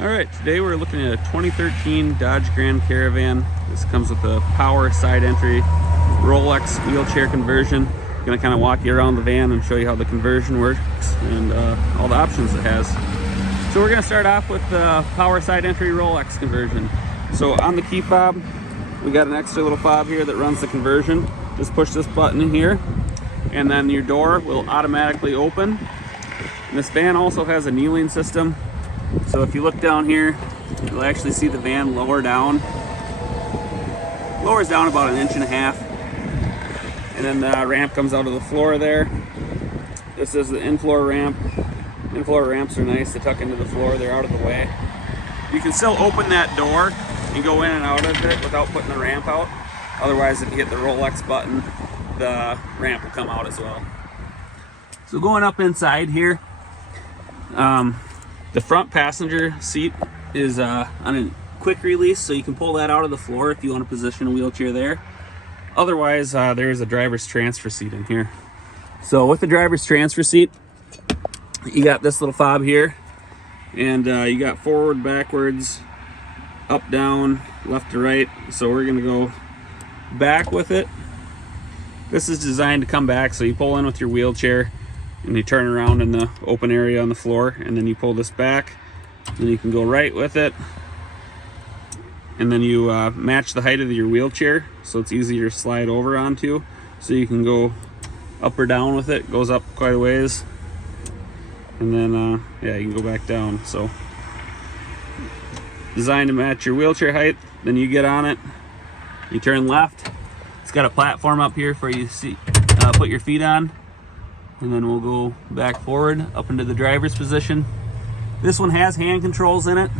Alright, today we're looking at a 2013 Dodge Grand Caravan. This comes with a power side entry Rollx wheelchair conversion. I'm going to kind of walk you around the van and show you how the conversion works and all the options it has. So we're going to start off with the power side entry Rollx conversion. So on the key fob, we got an extra little fob here that runs the conversion. Just push this button in here and then your door will automatically open. And this van also has a kneeling system. So if you look down here, you'll actually see the van lower down. Lowers down about 1.5 inches. And then the ramp comes out of the floor there. This is the in-floor ramp. In-floor ramps are nice to tuck into the floor. They're out of the way. You can still open that door and go in and out of it without putting the ramp out. Otherwise, if you hit the Rollx button, the ramp will come out as well. So going up inside here, the front passenger seat is on a quick release, so you can pull that out of the floor if you want to position a wheelchair there. Otherwise, there is a driver's transfer seat in here. So with the driver's transfer seat, you got this little fob here, and you got forward, backwards, up, down, left to right. So we're going to go back with it. This is designed to come back, so you pull in with your wheelchair and you turn around in the open area on the floor, and then you pull this back, and you can go right with it, and then you match the height of your wheelchair so it's easier to slide over onto, so you can go up or down with it. It goes up quite a ways, and then yeah, you can go back down. So designed to match your wheelchair height. Then you get on it, you turn left. It's got a platform up here for you to see, put your feet on. And then we'll go back forward up into the driver's position. This one has hand controls in it.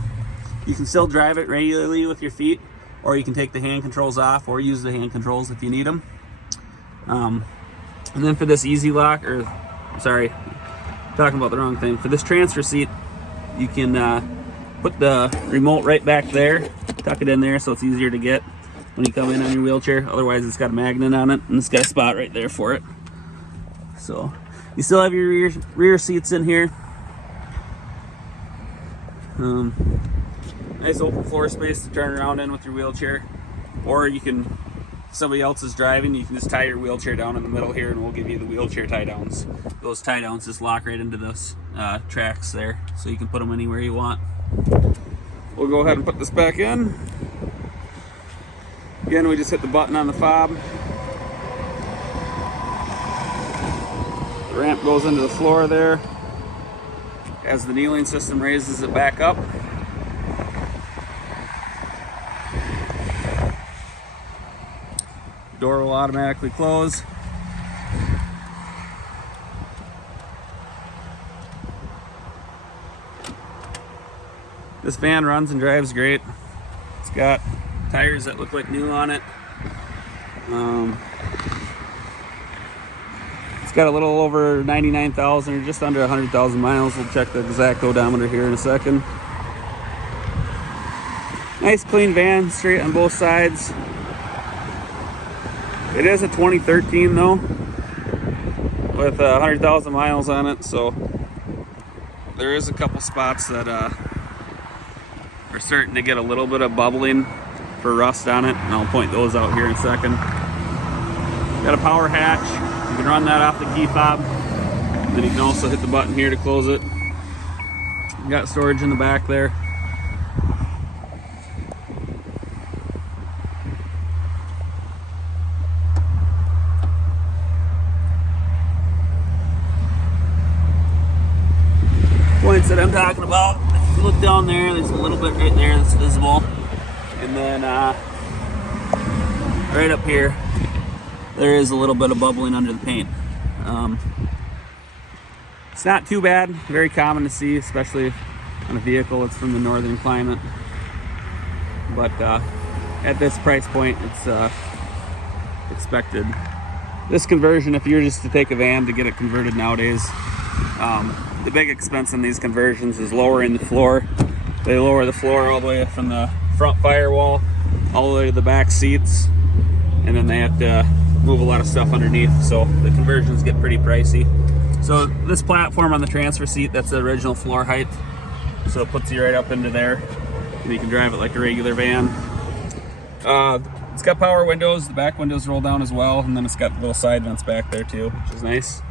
You can still drive it regularly with your feet, or you can take the hand controls off or use the hand controls if you need them. And then for this easy lock, or sorry, talking about the wrong thing. For this transfer seat, you can put the remote right back there, tuck it in there so it's easier to get when you come in on your wheelchair. Otherwise, it's got a magnet on it, and it's got a spot right there for it. So you still have your rear seats in here. Nice open floor space to turn around in with your wheelchair. Or you can, if somebody else is driving, you can just tie your wheelchair down in the middle here and we'll give you the wheelchair tie downs. Those tie downs just lock right into those tracks there, so you can put them anywhere you want. We'll go ahead and put this back in. Again, we just hit the button on the fob. The ramp goes into the floor there. As the kneeling system raises it back up. The door will automatically close. This van runs and drives great. It's got tires that look like new on it. Got a little over 99,000 or just under 100,000 miles. We'll check the exact odometer here in a second. Nice clean van, straight on both sides. It is a 2013 though, with 100,000 miles on it, so there is a couple spots that are starting to get a little bit of bubbling for rust on it, and I'll point those out here in a second. Got a power hatch. You can run that off the key fob. Then you can also hit the button here to close it. You got storage in the back there. Points that I'm talking about. If you look down there, there's a little bit right there that's visible. And then right up here, there is a little bit of bubbling under the paint. It's not too bad, very common to see, especially on a vehicle that's from the northern climate. But at this price point, it's expected. This conversion, if you're just to take a van to get it converted nowadays, the big expense in these conversions is lowering the floor. They lower the floor all the way from the front firewall all the way to the back seats, and then they have to move a lot of stuff underneath, so the conversions get pretty pricey. So this platform on the transfer seat, that's the original floor height. so it puts you right up into there, and you can drive it like a regular van. It's got power windows, the back windows roll down as well, and then it's got little side vents back there too, which is nice.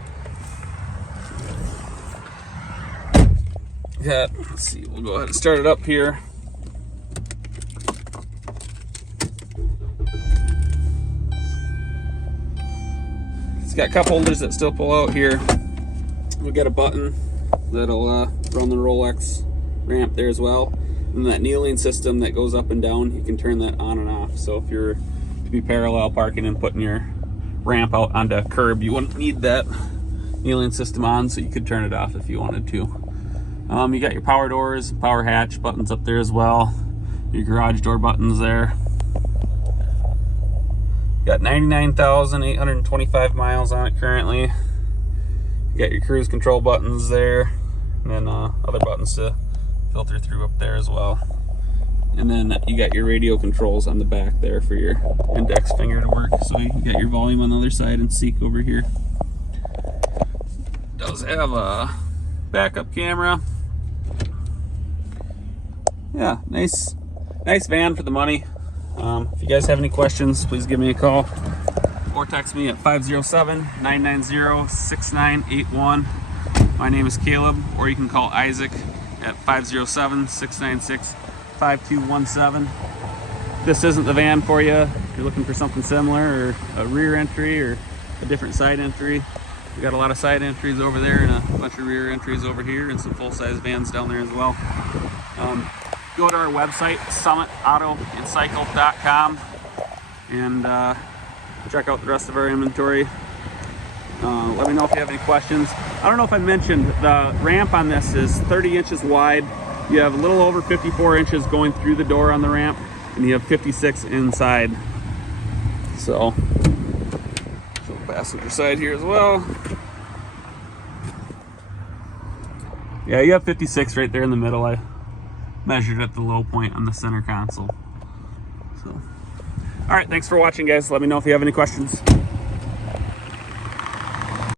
Yeah, let's see, we'll go ahead and start it up here. It's got cup holders that still pull out here. We've got a button that'll run the Rollx ramp there as well. And that kneeling system that goes up and down, you can turn that on and off. So if you're to be parallel parking and putting your ramp out onto a curb, you wouldn't need that kneeling system on, so you could turn it off if you wanted to. You got your power doors, power hatch buttons up there as well. Your garage door buttons there. Got 99,825 miles on it currently. You got your cruise control buttons there, and then other buttons to filter through up there as well. And then you got your radio controls on the back there for your index finger to work. So you got your volume on the other side and seek over here. Does have a backup camera. Yeah, nice van for the money. If you guys have any questions, please give me a call or text me at 507-990-6981. My name is Caleb, or you can call Isaac at 507-696-5217. This isn't the van for you. If you're looking for something similar, or a rear entry or a different side entry, we got a lot of side entries over there and a bunch of rear entries over here, and some full-size vans down there as well. Go to our website, summitautoandcycle.com, and check out the rest of our inventory. Let me know if you have any questions. I don't know if I mentioned, the ramp on this is 30 inches wide. You have a little over 54 inches going through the door on the ramp, and you have 56 inside. So passenger side here as well. Yeah, you have 56 right there in the middle. I measured at the low point on the center console. So, all right, thanks for watching, guys. Let me know if you have any questions.